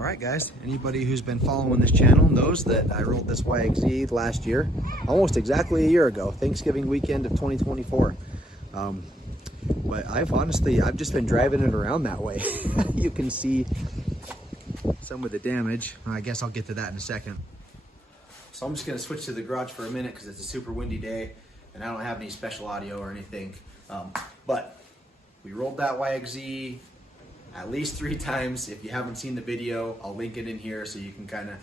All right, guys, anybody who's been following this channel knows that I rolled this YXZ last year, almost exactly a year ago, Thanksgiving weekend of 2024. But I've just been driving it around that way. You can see some of the damage. I guess I'll get to that in a second. So I'm just gonna switch to the garage for a minute because it's a super windy day and I don't have any special audio or anything. But we rolled that YXZ at least 3 times. If you haven't seen the video, I'll link it in here so you can kind of,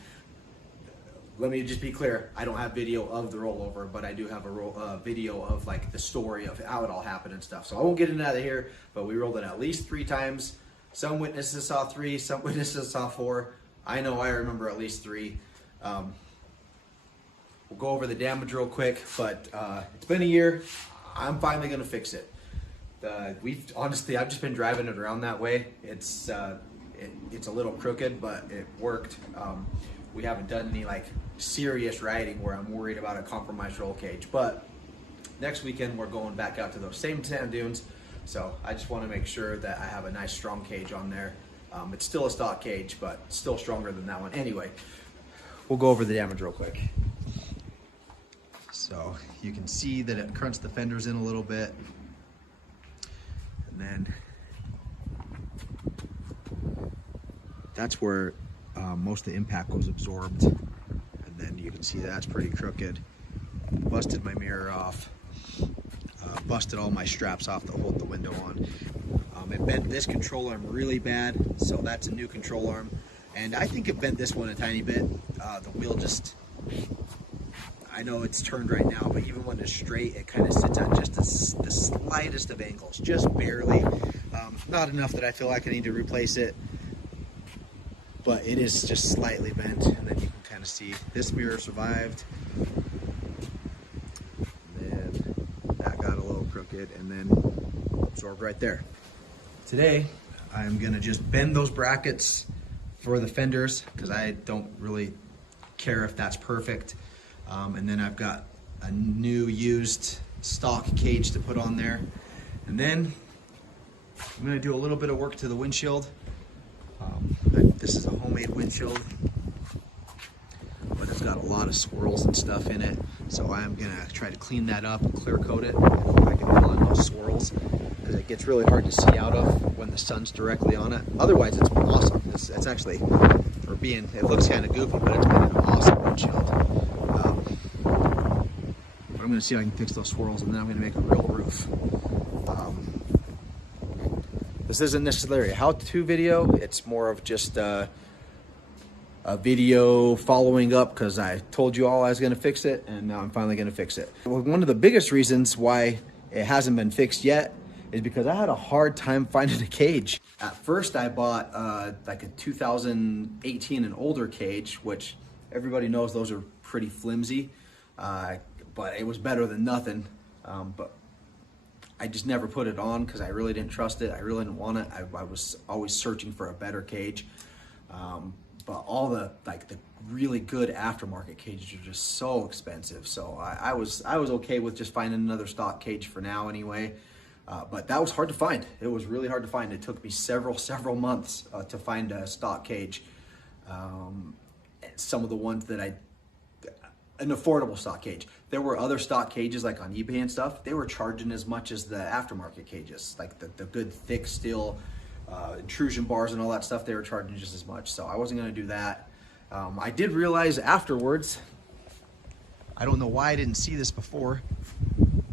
let me just be clear, I don't have video of the rollover, but I do have a video of like the story of how it all happened and stuff. So I won't get into that here, but we rolled it at least 3 times. Some witnesses saw 3, some witnesses saw 4. I know I remember at least 3. We'll go over the damage real quick, but it's been a year. I'm finally gonna fix it. Honestly, I've just been driving it around that way. It's a little crooked, but it worked. We haven't done any like serious riding where I'm worried about a compromised roll cage, but next weekend we're going back out to those same sand dunes. So I just want to make sure that I have a nice strong cage on there. It's still a stock cage, but still stronger than that one. Anyway, we'll go over the damage real quick. So you can see that it crunched the fenders in a little bit. And then that's where most of the impact was absorbed. And then you can see that's pretty crooked. Busted my mirror off. Busted all my straps off that hold the window on. It bent this control arm really bad, so that's a new control arm. And I think it bent this one a tiny bit. The wheel just, I know it's turned right now, but even when it's straight, it kind of sits at just the slightest of angles, just barely. Not enough that I feel like I need to replace it, but it is just slightly bent. And then you can kind of see this mirror survived. And then that got a little crooked and then absorbed right there. Today, I'm gonna just bend those brackets for the fenders because I don't really care if that's perfect. And then I've got a new used stock cage to put on there. And then I'm gonna do a little bit of work to the windshield. This is a homemade windshield, but it's got a lot of swirls and stuff in it. So I'm gonna try to clean that up and clear coat it. I can fill in those swirls because it gets really hard to see out of when the sun's directly on it. Otherwise, it's been awesome. It's actually, it looks kind of goofy, but it's been an awesome windshield. I'm gonna see if I can fix those swirls and then I'm gonna make a real roof. This isn't necessarily a how-to video, it's more of just a video following up because I told you all I was gonna fix it and now I'm finally gonna fix it. One of the biggest reasons why it hasn't been fixed yet is because I had a hard time finding a cage. At first I bought like a 2018 and older cage, which everybody knows those are pretty flimsy. But it was better than nothing. But I just never put it on because I really didn't trust it. I really didn't want it. I was always searching for a better cage. But all the really good aftermarket cages are just so expensive. So I was okay with just finding another stock cage for now anyway. But that was hard to find. It was really hard to find. It took me several months to find a stock cage. Some of the ones that an affordable stock cage. There were other stock cages like on eBay and stuff. They were charging as much as the aftermarket cages, like the good thick steel intrusion bars and all that stuff. They were charging just as much. So I wasn't gonna do that. I did realize afterwards, I don't know why I didn't see this before,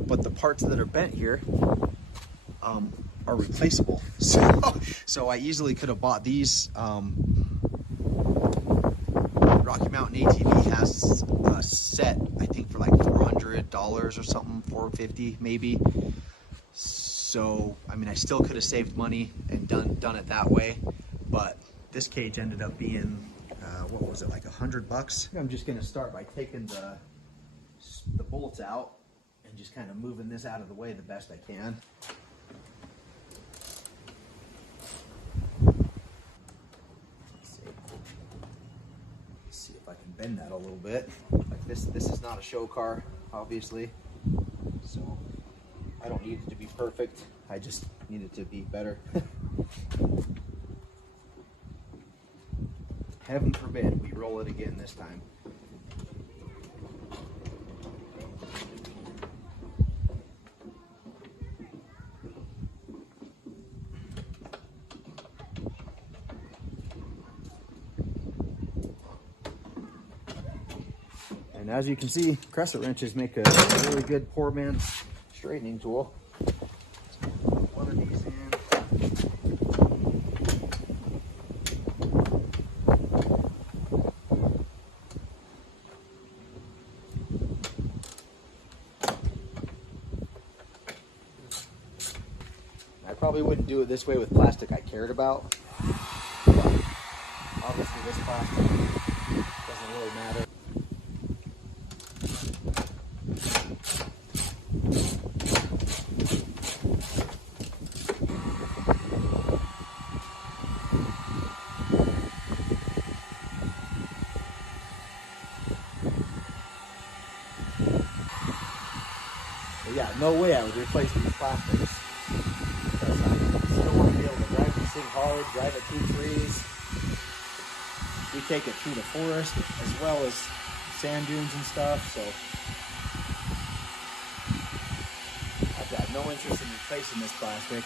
but the parts that are bent here are replaceable. So I easily could have bought these. Rocky Mountain ATV has a set, I think, for like $400 or something, $450 maybe. So, I mean, I still could have saved money and done it that way, but this cage ended up being, what was it, like $100? I'm just gonna start by taking the bolts out and just kind of moving this out of the way the best I can. Bend that a little bit. Like this is not a show car, obviously, so I don't need it to be perfect. I just need it to be better. heaven forbid we roll it again this time. And as you can see, crescent wrenches make a really good poor man's straightening tool. One of these in. I probably wouldn't do it this way with plastic I cared about, but obviously this plastic doesn't really matter. But yeah, no way I would replace these plastics. Because I still want to be able to drive this thing hard, drive it through trees. We take it through the forest as well as sand dunes and stuff, so I've got no interest in replacing this plastic.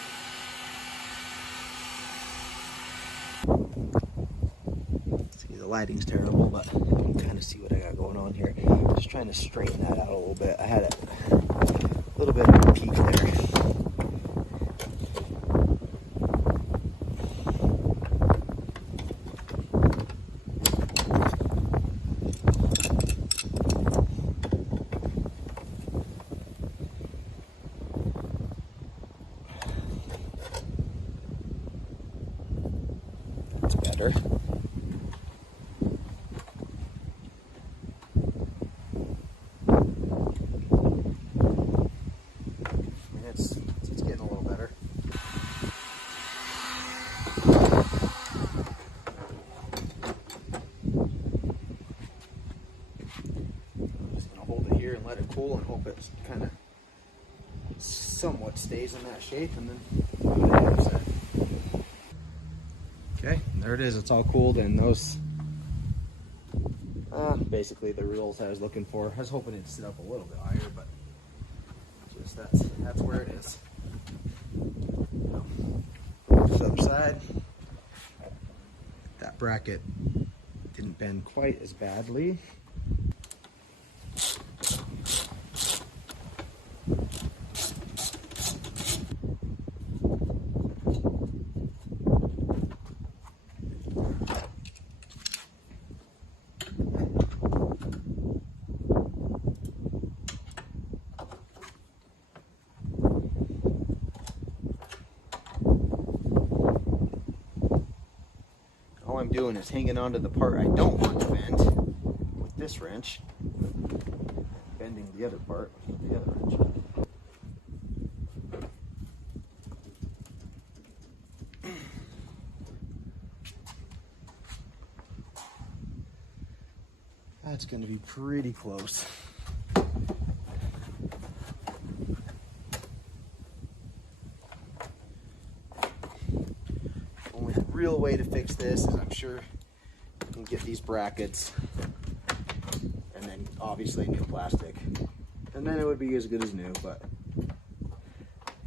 See, the lighting's terrible, but you can kind of see what I got going on here. Just trying to straighten that out a little bit. I had a little bit of a peak there. That's better. It's getting a little better. I'm just going to hold it here and let it cool and hope it kind of somewhat stays in that shape, and then do the other side. Okay, there it is. It's all cooled, and those basically the rules I was looking for. I was hoping it'd sit up a little bit higher, but just that's where it is. This other side, that bracket didn't bend quite as badly. All I'm doing is hanging onto the part I don't want to bend with this wrench, bending the other part with the other wrench. That's going to be pretty close. Only real way to fix this is, I'm sure, you can get these brackets and then obviously new plastic, and then it would be as good as new, but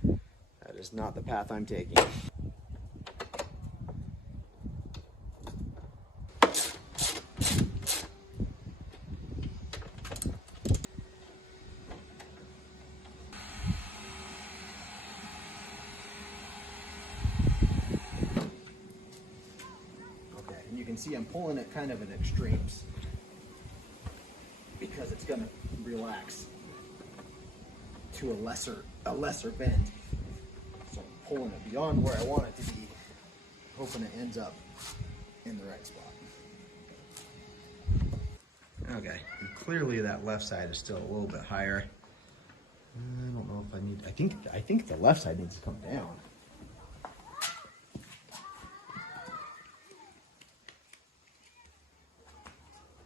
that is not the path I'm taking. You can see I'm pulling it kind of at extremes because it's going to relax to a lesser bend. So I'm pulling it beyond where I want it to be, hoping it ends up in the right spot. Okay, and clearly that left side is still a little bit higher. I don't know if I need, I think the left side needs to come down.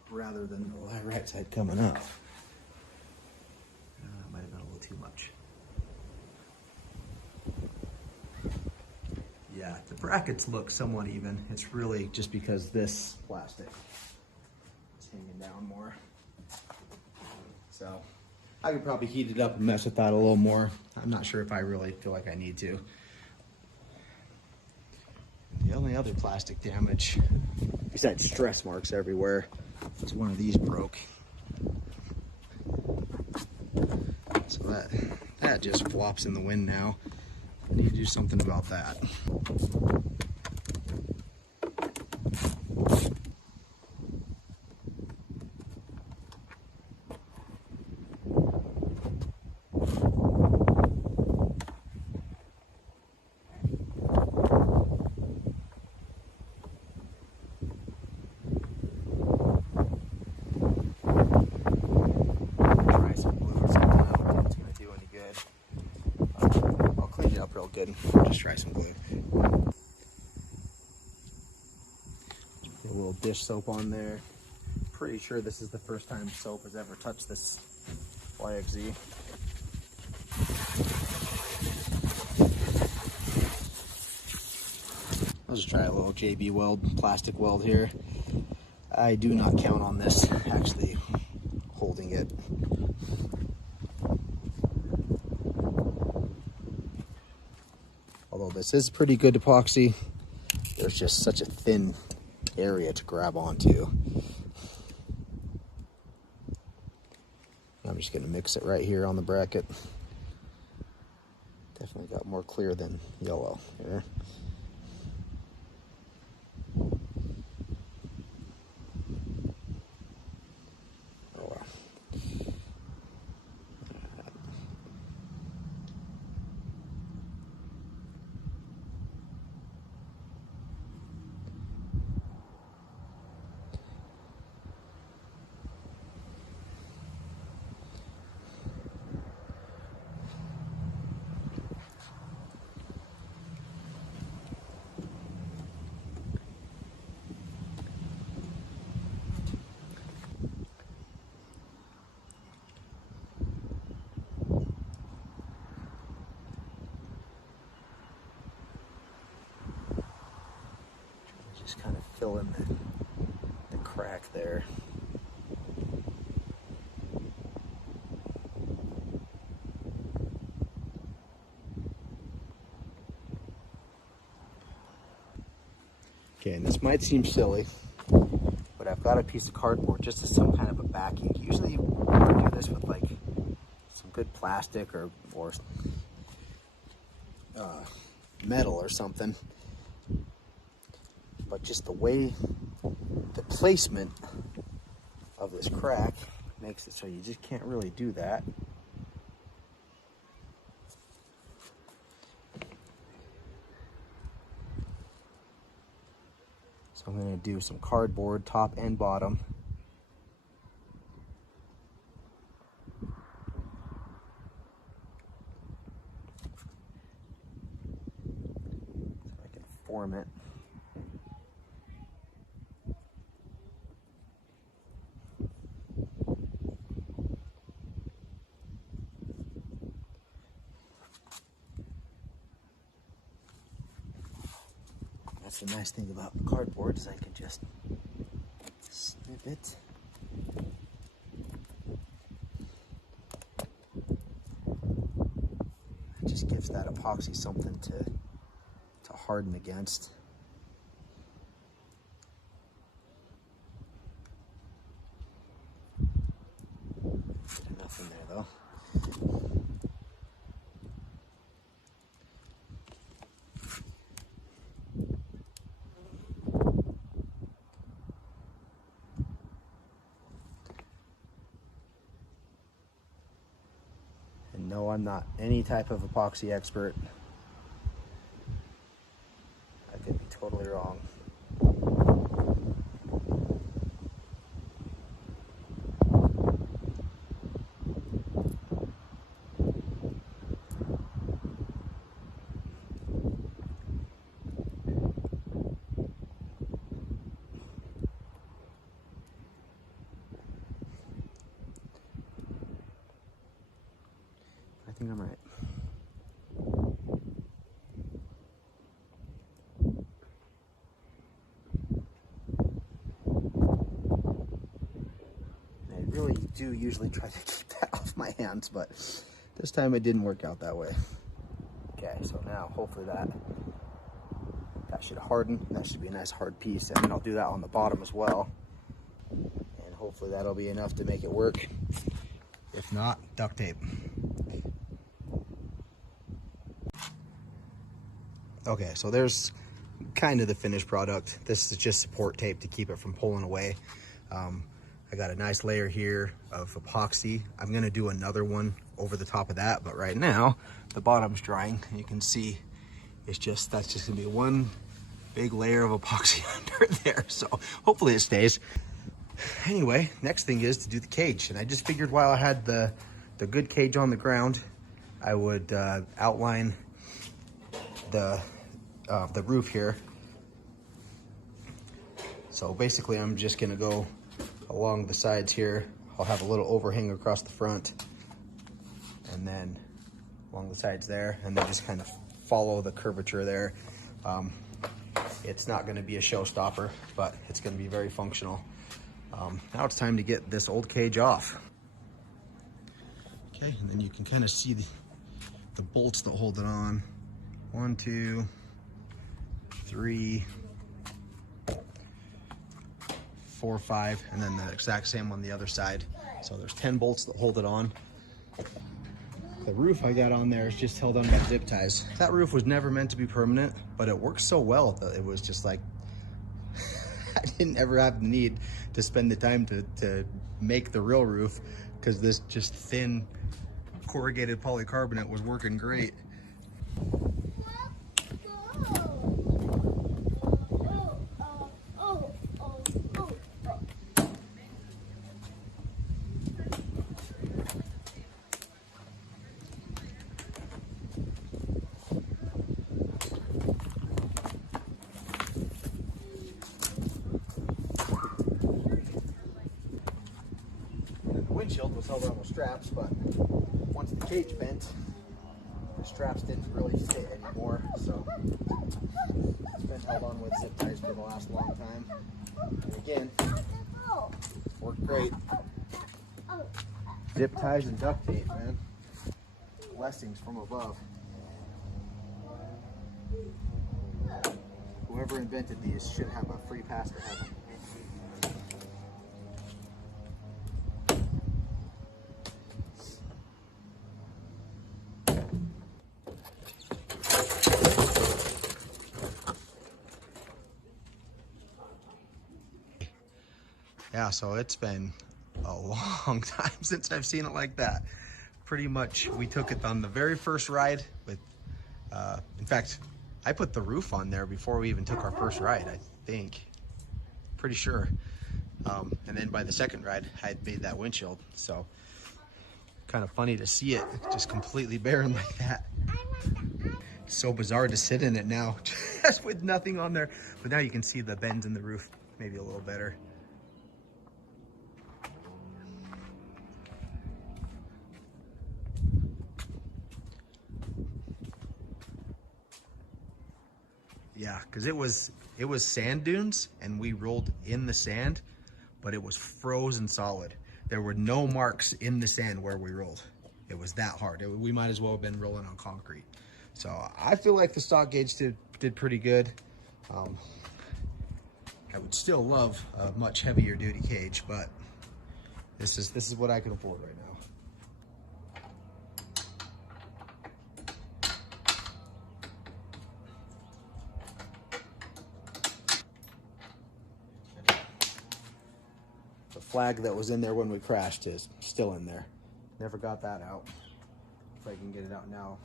Rather than the right side coming up. Might have been a little too much. Yeah, brackets look somewhat even. It's really just because this plastic is hanging down more. So I could probably heat it up and mess with that a little more. I'm not sure if I really feel like I need to. The only other plastic damage, besides stress marks everywhere, is one of these broke. So that just flops in the wind now. I need to do something about that. Real good. Just try some glue. Get a little dish soap on there. Pretty sure this is the first time soap has ever touched this YXZ. I'll just try a little JB weld, plastic weld here. I do not count on this actually holding it. Although this is pretty good epoxy, there's just such a thin area to grab onto. I'm just gonna mix it right here on the bracket. Definitely got more clear than yellow here. Oh well. Just kind of fill in the crack there. Okay, and this might seem silly, but I've got a piece of cardboard just as some kind of a backing. Usually you would do this with like some good plastic or metal or something. But just the way, the placement of this crack makes it so you just can't really do that. So I'm going to do some cardboard, top and bottom. So I can form it. That's the nice thing about cardboard is I can just snip it. It just gives that epoxy something to harden against. Nothing there though. And no, I'm not any type of epoxy expert. I could be totally wrong. I think I'm right. really do usually try to keep that off my hands, but this time it didn't work out that way. Okay, so now hopefully that should harden. That should be a nice hard piece, and then I'll do that on the bottom as well. And hopefully that'll be enough to make it work. If not, duct tape. Okay, so there's kind of the finished product. This is just support tape to keep it from pulling away. I got a nice layer here of epoxy. I'm gonna do another one over the top of that, but right now the bottom's drying. You can see that's just gonna be one big layer of epoxy under there. So hopefully it stays. Anyway, next thing is to do the cage. And I just figured while I had the good cage on the ground, I would outline the roof here. So basically I'm just gonna go along the sides here. I'll have a little overhang across the front and then along the sides there, and then just kind of follow the curvature there. It's not gonna be a showstopper, but it's gonna be very functional. Now it's time to get this old cage off. Okay, and then you can kind of see the bolts that hold it on. 1, 2, 3, 4, 5, and then the exact same on the other side. So there's 10 bolts that hold it on. The roof I got on there is just held on by zip ties. That roof was never meant to be permanent, but it works so well that it was just like, I didn't ever have the need to spend the time to make the real roof, because this just thin corrugated polycarbonate was working great. Windshield was held on with straps, but once the cage bent, the straps didn't really fit anymore, so it's been held on with zip ties for the last long time. And again, worked great. Zip ties and duct tape, man. Blessings from above. Whoever invented these should have a free pass to heaven. Yeah, so it's been a long time since I've seen it like that. Pretty much, we took it on the very first ride with, in fact, I put the roof on there before we even took our first ride, I think. Pretty sure. And then by the second ride, I had made that windshield. So, kind of funny to see it just completely barren like that. It's so bizarre to sit in it now, just with nothing on there. But now you can see the bends in the roof maybe a little better. Yeah, because it was sand dunes and we rolled in the sand, but it was frozen solid. There were no marks in the sand where we rolled. It was that hard. We might as well have been rolling on concrete. So I feel like the stock gauge did pretty good. I would still love a much heavier duty cage, but this is what I can afford right now. The flag that was in there when we crashed is still in there. Never got that out. If I can get it out now.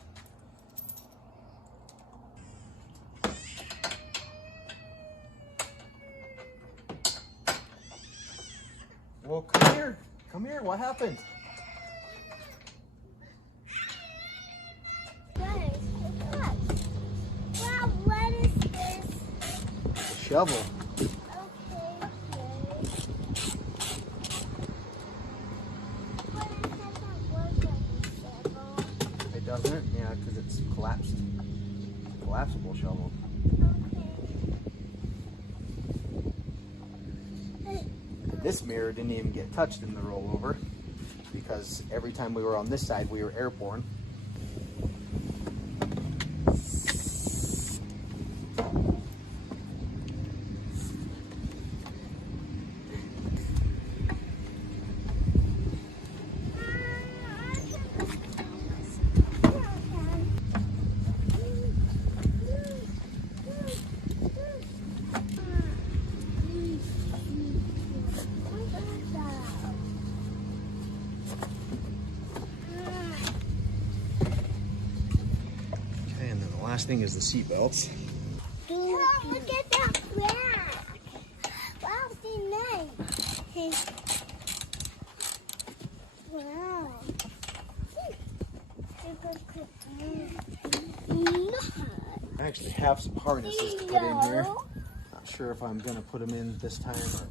Well, come here. Come here. What happened? Wow, what is this? A shovel. It doesn't? Yeah, because it's collapsed. Collapsible shovel. Okay. this mirror didn't even get touched in the rollover because every time we were on this side, we were airborne. Last thing is the seat belts. Oh, look at that crack. Wow, it's nice. Wow. I actually have some harnesses to put in here. Not sure if I'm gonna put them in this time or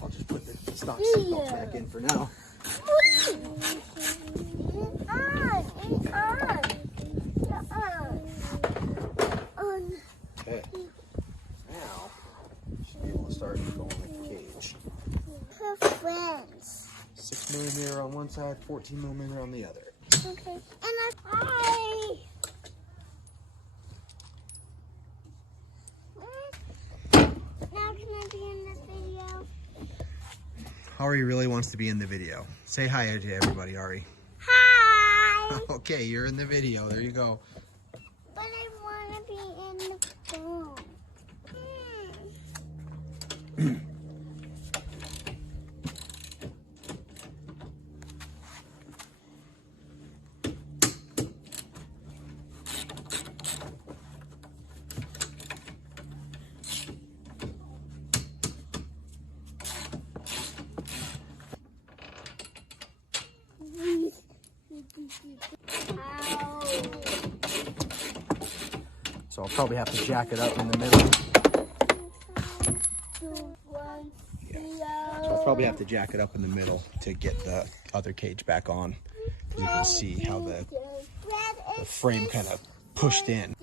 I'll just put the stock seat belts back in for now. Okay. Now should be able to start going with the cage. Her friends. 6mm on one side, 14mm on the other. Okay. And hi. Now can I be in this video? Ari really wants to be in the video. Say hi to everybody, Ari. Hi. Okay, you're in the video. There you go. But I want to be in the phone. So I'll probably have to jack it up in the middle. So I'll probably have to jack it up in the middle to get the other cage back on. You can see how the frame kind of pushed in.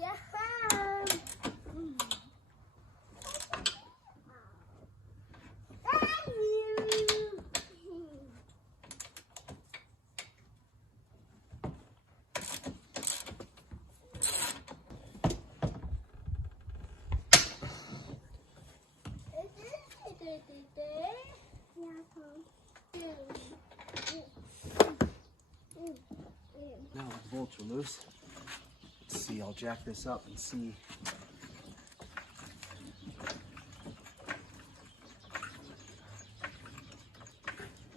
Now the bolts are loose. Let's see, I'll jack this up and see.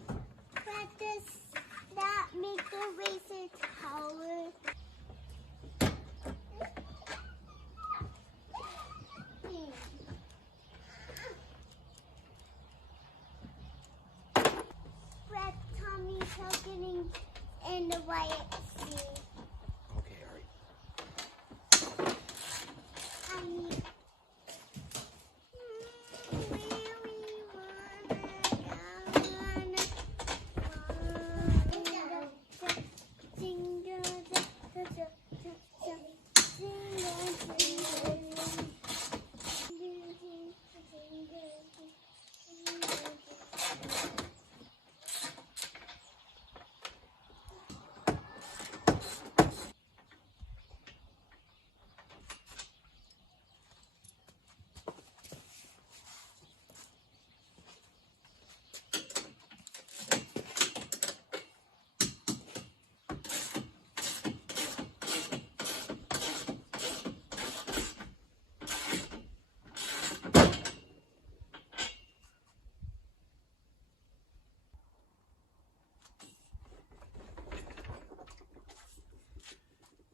But does that make the racer taller? Brett, Tommy's getting in the YXZ. Okay, Ari. I need.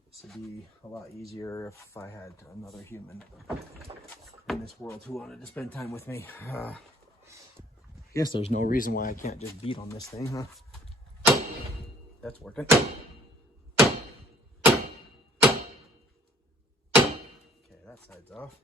This would be a lot easier if I had another human in this world who wanted to spend time with me. I guess there's no reason why I can't just beat on this thing, huh? That's working. Okay, that side's off.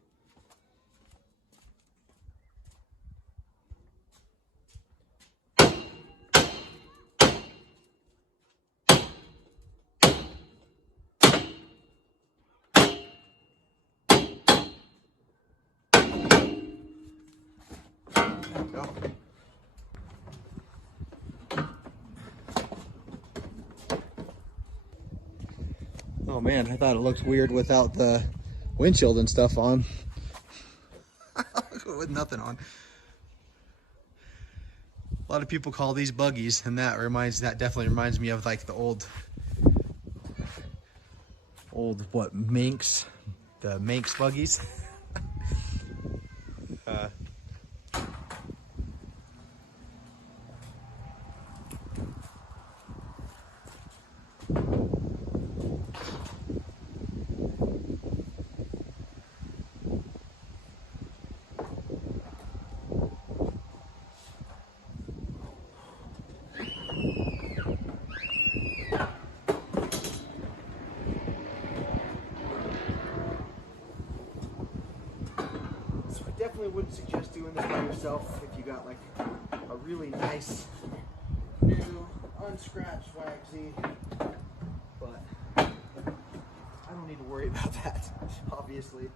man, I thought it looked weird without the windshield and stuff on. With nothing on. A lot of people call these buggies, and that definitely reminds me of like the old what, Manx, the Manx buggies. Definitely wouldn't suggest doing this by yourself if you got like a really nice new unscratched YXZ, but I don't need to worry about that, obviously.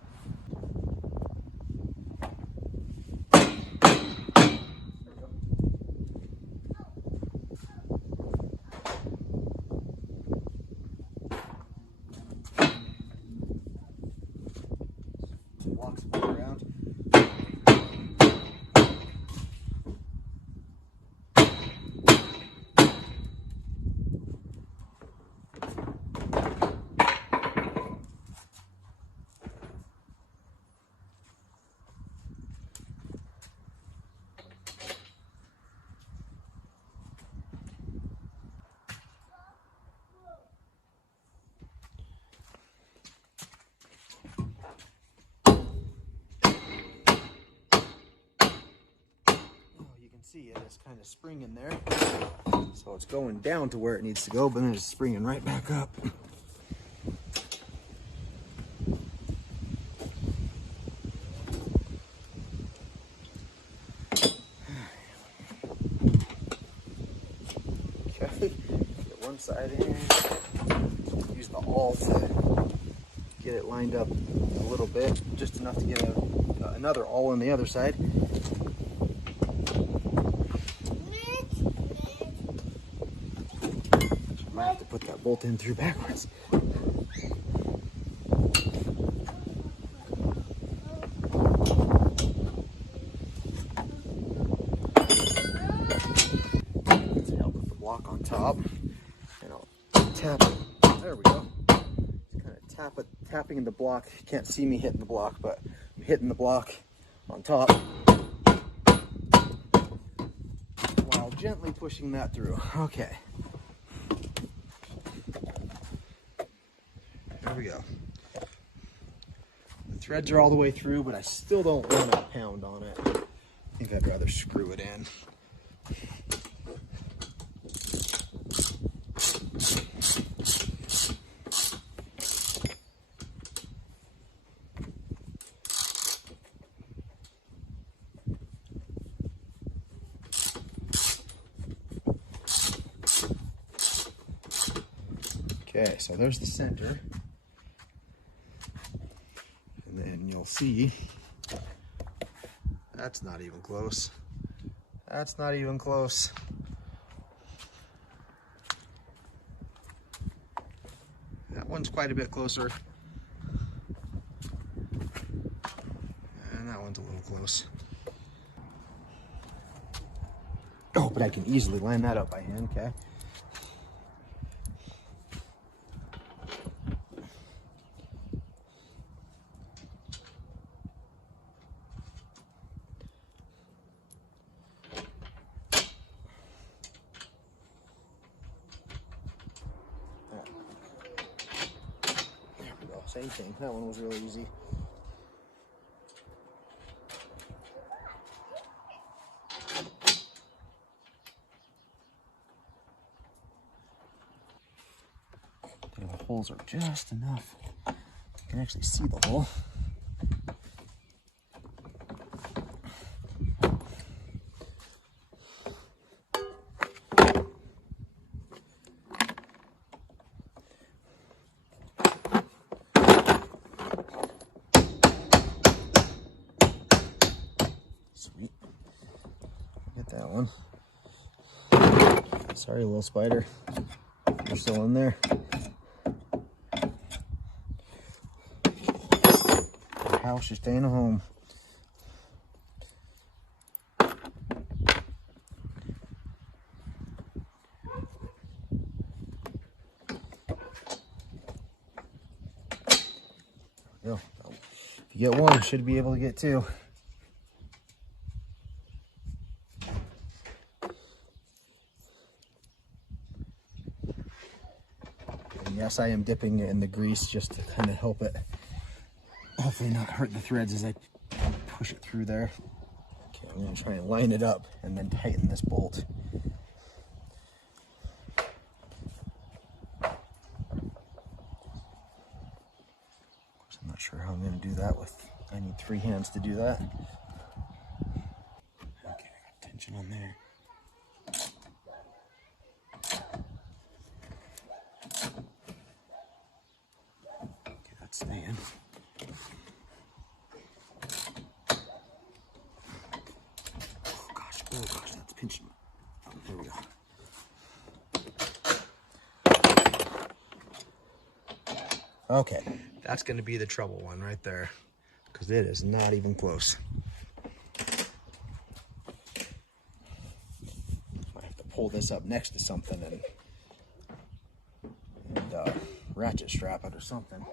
Walks around. See it is kind of springing there, so it's going down to where it needs to go, but then it's springing right back up. Okay, get one side in, use the awl to get it lined up a little bit, just enough to get another awl on the other side. Might have to put that bolt in through backwards. Let's help with the block on top. And I'll tap it. There we go. Just kind of tapping the block. You can't see me hitting the block, but I'm hitting the block on top while gently pushing that through. Okay. There we go. The threads are all the way through, but I still don't want to pound on it. I think I'd rather screw it in. Okay, so there's the center. And then you'll see, that's not even close. That's not even close. That one's quite a bit closer. And that one's a little close. Oh, but I can easily line that up by hand, okay? Same thing. That one was really easy. The holes are just enough. You can actually see the hole. Sweet. Get that one. Sorry, little spider. You're still in there. house, you're staying at home. There we go. If you get one, you should be able to get two. And yes, I am dipping it in the grease just to kind of help it, hopefully not hurt the threads as I push it through there. Okay, I'm going to try and line it up and then tighten this bolt. I'm not sure how I'm going to do that I need 3 hands to do that. Okay, I got tension on there. Okay, that's staying. Oh gosh, that's pinching. Oh, there we go. Okay, that's going to be the trouble one right there, because it is not even close. I have to pull this up next to something and ratchet strap it or something.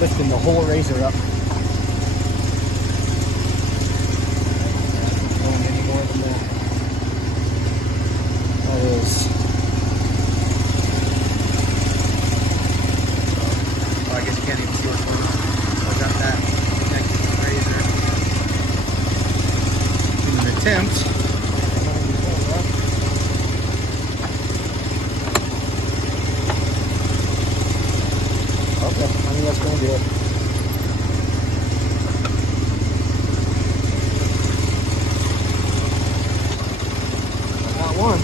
Lifting the whole razor up. Not going any more than that. That is. Oh, I guess you can't even see what's going on. So I got that connected to the razor. In an attempt. Okay, I think that's going to do it. I got one.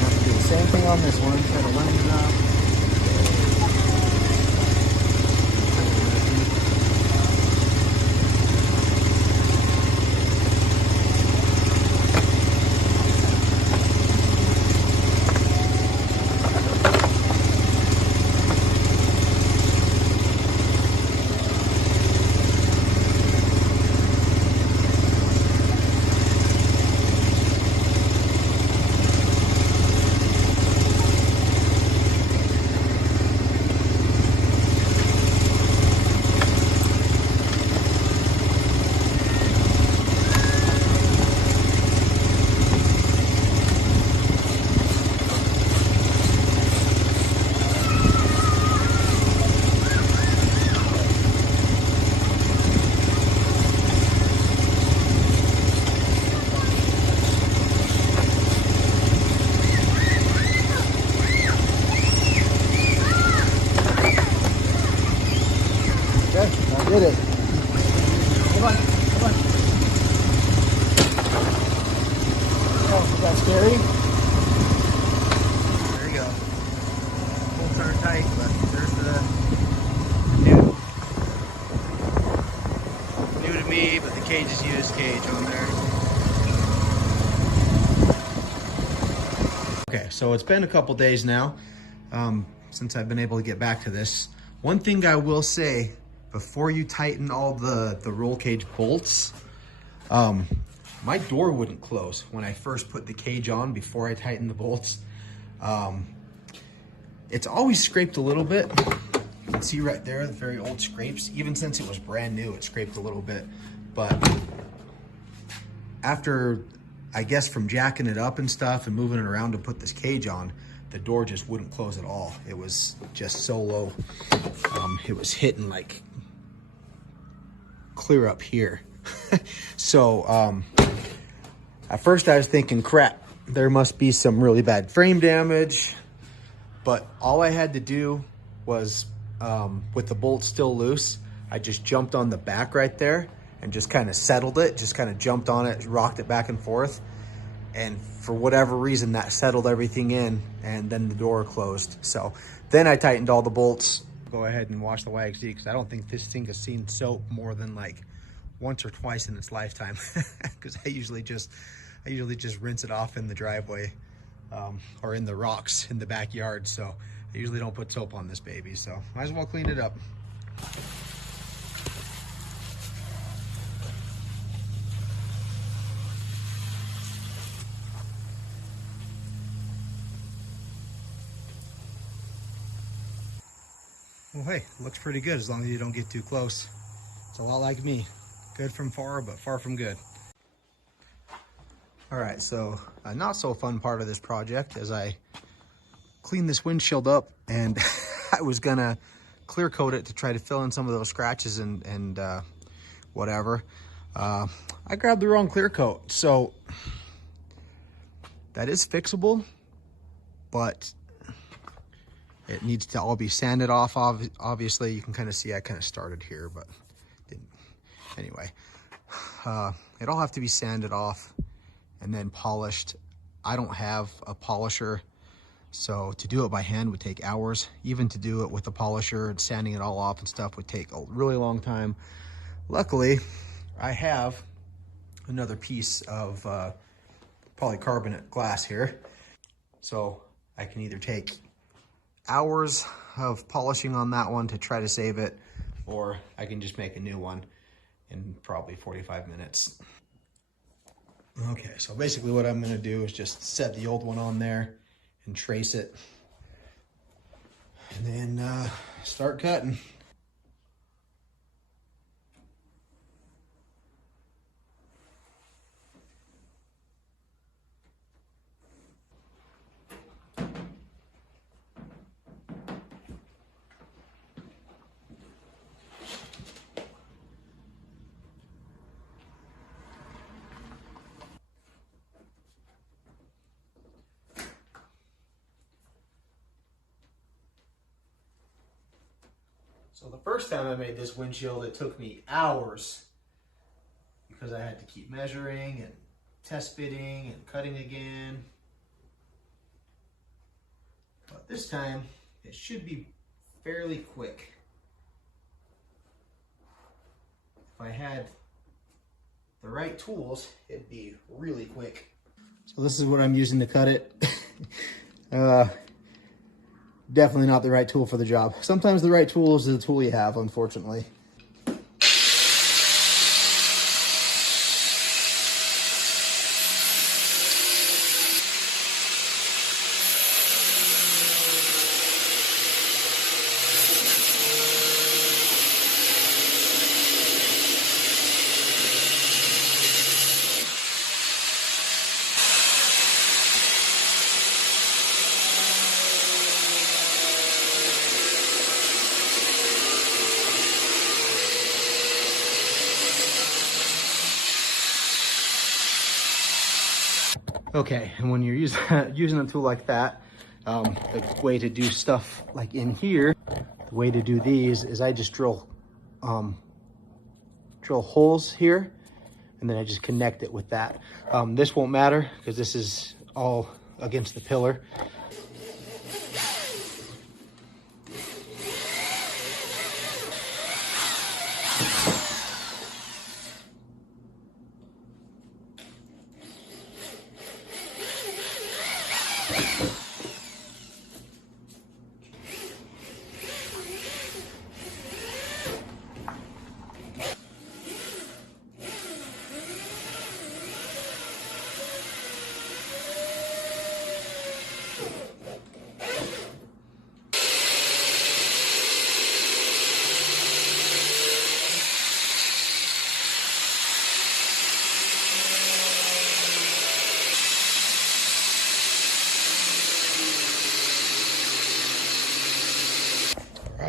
Have to do the same thing on this one. Try to line it up. Okay, I did it. Come on, come on. Oh, is that scary? There you go. Bolts aren't tight, but there's the new to me, but the cage is used cage on there. Okay, so it's been a couple days now since I've been able to get back to this. One thing I will say, before you tighten all the roll cage bolts, my door wouldn't close when I first put the cage on before I tightened the bolts. It's always scraped a little bit. You can see right there, the very old scrapes. Even since it was brand new, it scraped a little bit. But after I guess from jacking it up and stuff and moving it around to put this cage on, the door just wouldn't close at all. It was just so low. It was hitting like clear up here. So at first I was thinking, crap, there must be some really bad frame damage. But all I had to do was, with the bolt still loose, I just jumped on the back right there and just kind of settled it, just kind of jumped on it, rocked it back and forth. And for whatever reason, that settled everything in, and then the door closed. So then I tightened all the bolts. Go ahead and wash the YXZ, because I don't think this thing has seen soap more than like once or twice in its lifetime. Because I usually just rinse it off in the driveway, or in the rocks in the backyard. So I usually don't put soap on this baby, so might as well clean it up. Well, hey, looks pretty good as long as you don't get too close. It's a lot like me. Good from far, but far from good. All right, so a not so fun part of this project as I clean this windshield up, and I was gonna clear coat it to try to fill in some of those scratches and whatever. I grabbed the wrong clear coat. So that is fixable, but it needs to all be sanded off. Obviously, you can kind of see I kind of started here, but didn't. Anyway, it'll have to be sanded off and then polished. I don't have a polisher, so to do it by hand would take hours. Even to do it with a polisher and sanding it all off and stuff would take a really long time. Luckily, I have another piece of polycarbonate glass here, so I can either take hours of polishing on that one to try to save it, or I can just make a new one in probably 45 minutes. Okay, so basically what I'm gonna do is just set the old one on there and trace it, and then start cutting. So the first time I made this windshield, it took me hours because I had to keep measuring and test fitting and cutting again. But this time, it should be fairly quick. If I had the right tools, it'd be really quick. So this is what I'm using to cut it. Definitely not the right tool for the job. Sometimes the right tool is the tool you have, unfortunately. Okay, and when you're using a tool like that, the way to do stuff like in here, the way to do these is I just drill holes here, and then I just connect it with that. This won't matter because this is all against the pillar.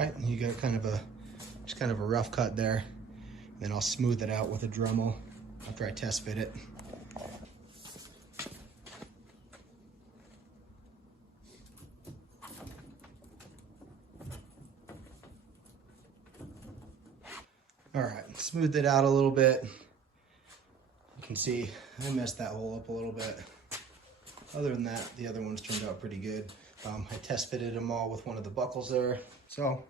right, you got just kind of a rough cut there. Then I'll smooth it out with a Dremel after I test fit it. All right, smoothed it out a little bit. You can see I messed that hole up a little bit. Other than that, the other ones turned out pretty good. I test fitted them all with one of the buckles there. So,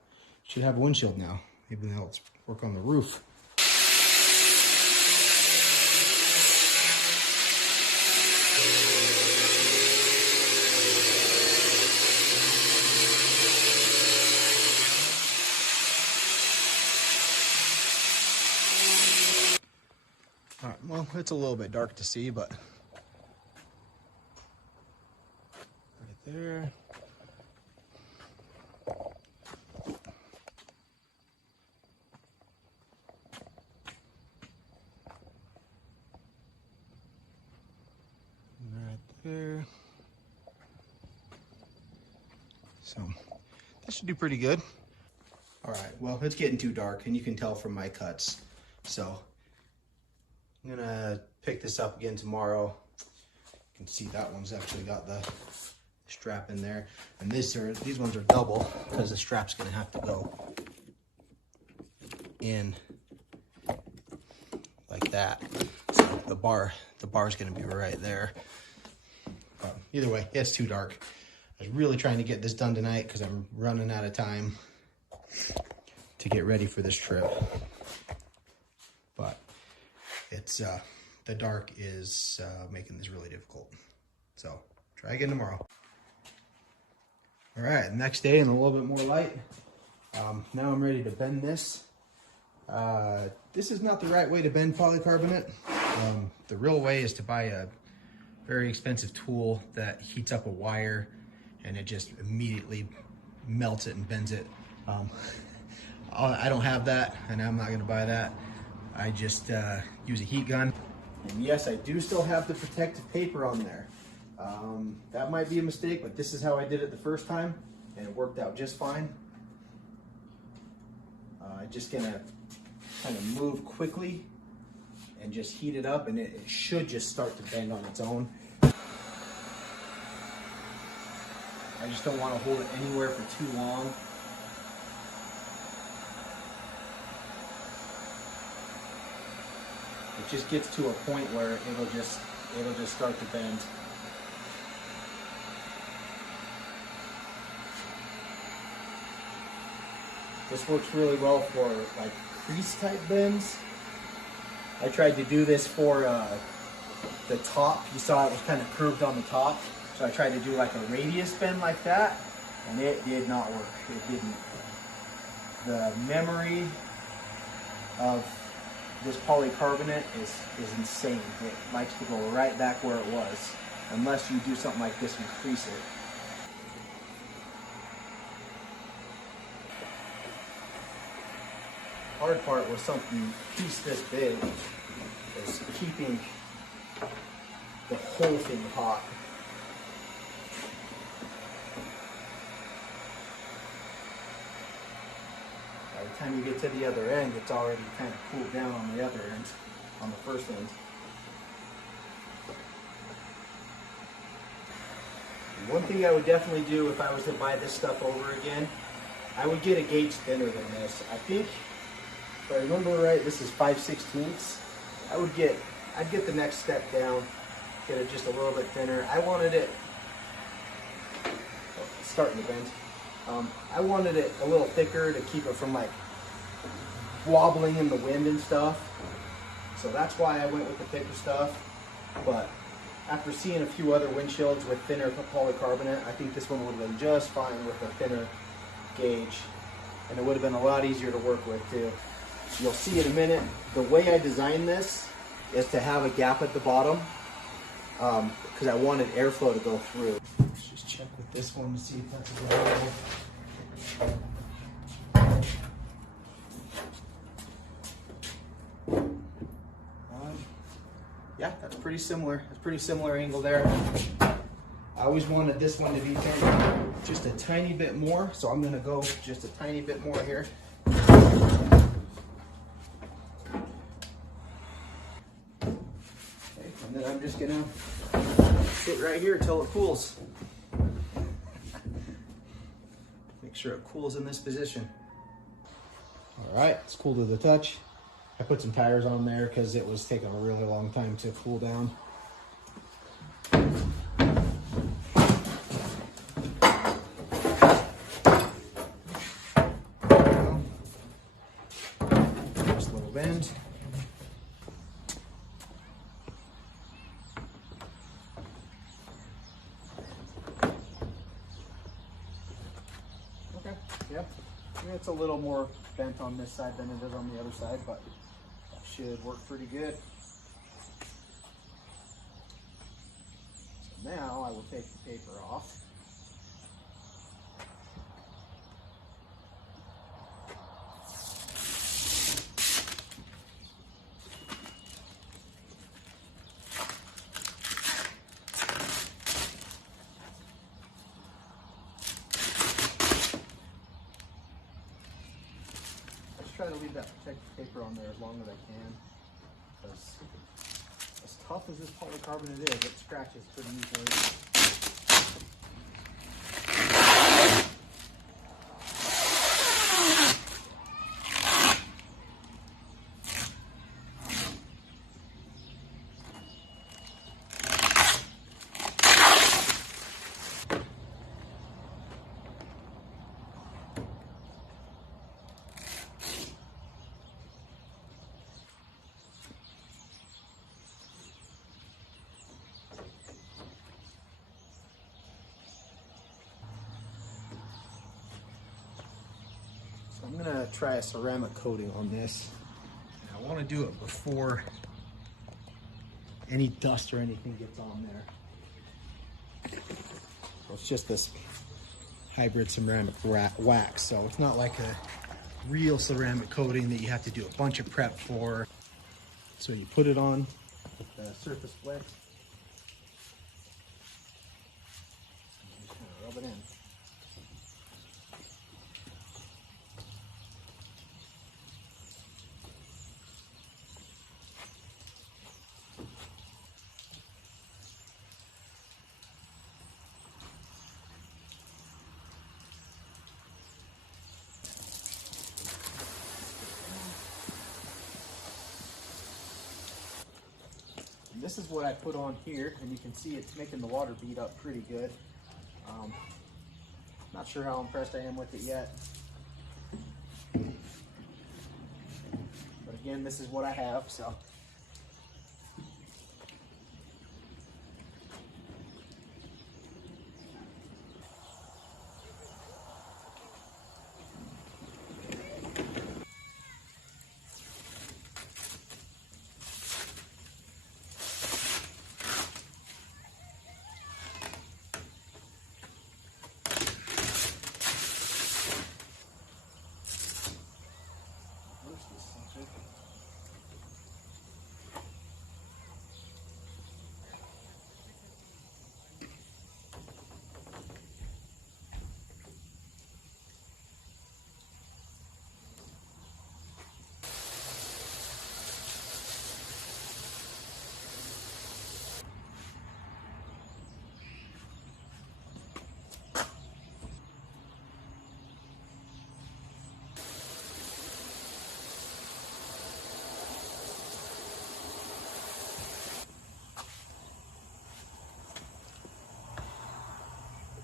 should have a windshield now. Maybe now let's work on the roof. All right, well, it's a little bit dark to see, but right there. Right there. So this should do pretty good. All right, well, it's getting too dark and you can tell from my cuts. So I'm gonna pick this up again tomorrow. You can see that one's actually got the strap in there. And these ones are double because the strap's gonna have to go in like that. So the bar's gonna be right there. But either way, it's too dark. I was really trying to get this done tonight because I'm running out of time to get ready for this trip. But it's the dark is making this really difficult. So try again tomorrow. All right, next day and a little bit more light. Now I'm ready to bend this. This is not the right way to bend polycarbonate. The real way is to buy a very expensive tool that heats up a wire and it just immediately melts it and bends it. I don't have that and I'm not gonna buy that. I just use a heat gun. And yes, I do still have the protective paper on there. That might be a mistake, but this is how I did it the first time and it worked out just fine. Just gonna kind of move quickly and just heat it up and it should just start to bend on its own. I just don't want to hold it anywhere for too long. It just gets to a point where it'll just start to bend. This works really well for like crease type bends. I tried to do this for the top. You saw it was kind of curved on the top. So I tried to do like a radius bend like that, and it did not work. It didn't. The memory of this polycarbonate is insane. It likes to go right back where it was, unless you do something like this and crease it. Hard part with something piece this big is keeping the whole thing hot. By the time you get to the other end, it's already kind of cooled down on the other end, on the first end. One thing I would definitely do if I was to buy this stuff over again, I would get a gauge thinner than this. I think, if I remember right, this is 5/16. I'd get the next step down, get it just a little bit thinner. I wanted it, it's starting to bend. I wanted it a little thicker to keep it from like wobbling in the wind and stuff. So that's why I went with the thicker stuff. But after seeing a few other windshields with thinner polycarbonate, I think this one would have been just fine with a thinner gauge. And it would have been a lot easier to work with too. You'll see in a minute, the way I designed this is to have a gap at the bottom because I wanted airflow to go through. Let's just check with this one to see if that's available. Yeah, that's pretty similar. That's a pretty similar angle there. I always wanted this one to be done just a tiny bit more, so I'm gonna go just a tiny bit more here. Okay, and then I'm just gonna sit right here till it cools. Make sure it cools in this position. All right, it's cool to the touch. I put some tires on there because it was taking a really long time to cool down. Just a little bend. Okay, yep. Yeah, it's a little more bent on this side than it is on the other side, but that should work pretty good. So now I will take the paper off. Try to leave that protective paper on there as long as I can, because as tough as this polycarbonate is, it scratches pretty easily. I'm gonna try a ceramic coating on this. I want to do it before any dust or anything gets on there. So it's just this hybrid ceramic wax, so it's not like a real ceramic coating that you have to do a bunch of prep for. So you put it on with the surface wet, and just kind of rub it in. This is what I put on here, and you can see it's making the water bead up pretty good. Not sure how impressed I am with it yet. But again, this is what I have, so.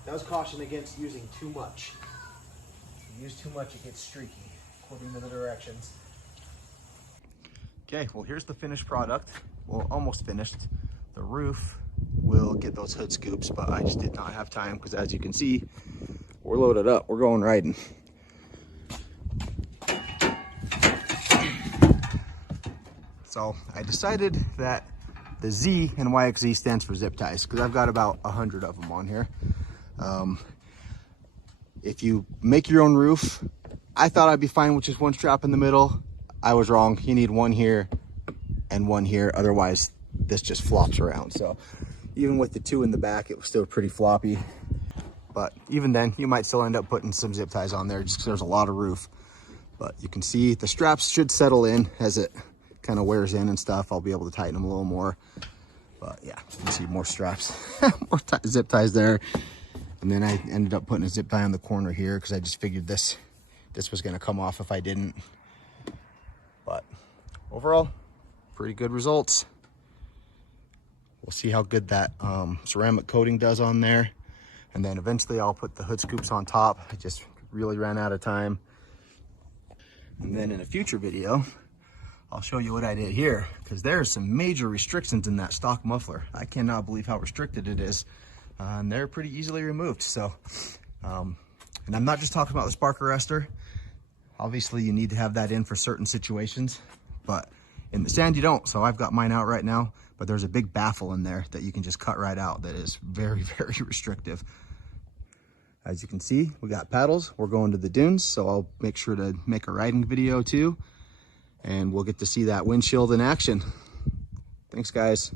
Does caution against using too much. If you use too much, it gets streaky, according to the directions. Okay, well here's the finished product. Well, almost finished. The roof will get those hood scoops, but I just did not have time because as you can see, we're loaded up. We're going riding. So I decided that the Z in YXZ stands for zip ties because I've got about 100 of them on here. If you make your own roof, I thought I'd be fine with just one strap in the middle. I was wrong. You need one here and one here. Otherwise, this just flops around. So even with the two in the back, it was still pretty floppy. But even then, you might still end up putting some zip ties on there just because there's a lot of roof. But you can see the straps should settle in as it kind of wears in and stuff. I'll be able to tighten them a little more. But yeah, you can see more straps, more zip ties there. And then I ended up putting a zip tie on the corner here because I just figured this was going to come off if I didn't. But overall, pretty good results. We'll see how good that ceramic coating does on there. And then eventually I'll put the hood scoops on top. I just really ran out of time. And then in a future video, I'll show you what I did here, because there's some major restrictions in that stock muffler. I cannot believe how restricted it is. And they're pretty easily removed. So, and I'm not just talking about the spark arrestor. Obviously you need to have that in for certain situations, but in the sand you don't. So I've got mine out right now, but there's a big baffle in there that you can just cut right out that is very, very restrictive. As you can see, we got paddles. We're going to the dunes, so I'll make sure to make a riding video too, and we'll get to see that windshield in action. Thanks, guys.